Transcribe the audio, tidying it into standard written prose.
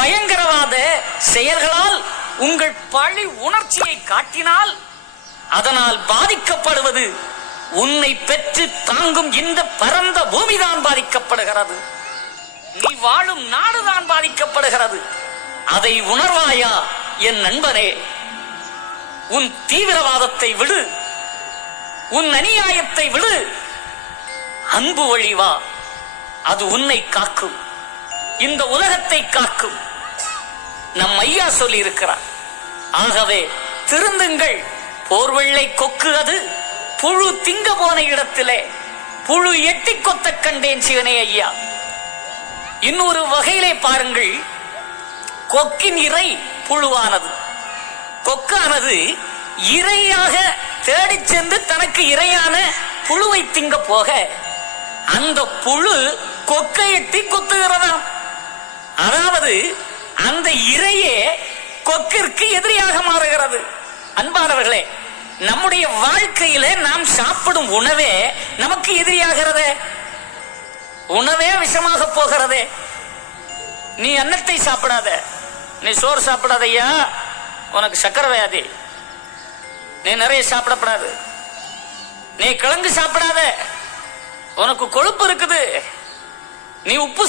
பயங்கரவாத செயல்களால் உங்கள் பழி உணர்ச்சியை காட்டினால் அதனால் பாதிக்கப்படுவது உன்னை பெற்று தாங்கும் இந்த பரந்த பூமிதான் பாதிக்கப்படுகிறது. நீ வாழும் நாடுதான் பாதிக்கப்படுகிறது. அதை உணர்வாயா என் நண்பனே? உன் தீவிரவாதத்தை விடு, உன் அநியாயத்தை விடு, அன்பு வழிவா. அது உன்னை காக்கும், இந்த உலகத்தை காக்கும். நம் ஐயா சொல்லி இருக்கிறார். ஆகவே திருந்துங்கள். போர்வெள்ளை கொக்கு அது புழு திங்க போன இடத்திலே புழு எட்டி கொத்த கண்டேன் சிவனே ஐயா. இன்னொரு வகையிலே பாருங்கள், கொக்கின் இறை புழுவானது. கொக்கானது இரையாக தேடிச் சென்று தனக்கு இரையான புழுவை திங்க போக அந்த புழு கொக்கை எட்டி கொத்துகிறதாம். அதாவது அந்த இரையே கொக்கிற்கு எதிரியாக மாறுகிறது. அன்பானவர்களே, நம்முடைய வாழ்க்கையில நாம் சாப்பிடும் உணவே நமக்கு எதிரியாகிறதே. உணவே விஷமாக போகிறதே. நீ அன்னத்தை சாப்பிடாத, நீ சோறு சாப்பிடாதையா, உனக்கு சக்கரை வியாதி. நீ நிறைய சாப்பிடப்படாது. நீ கிழங்கு சாப்பிடாத, உனக்கு கொழுப்பு இருக்குது. நீ உப்பு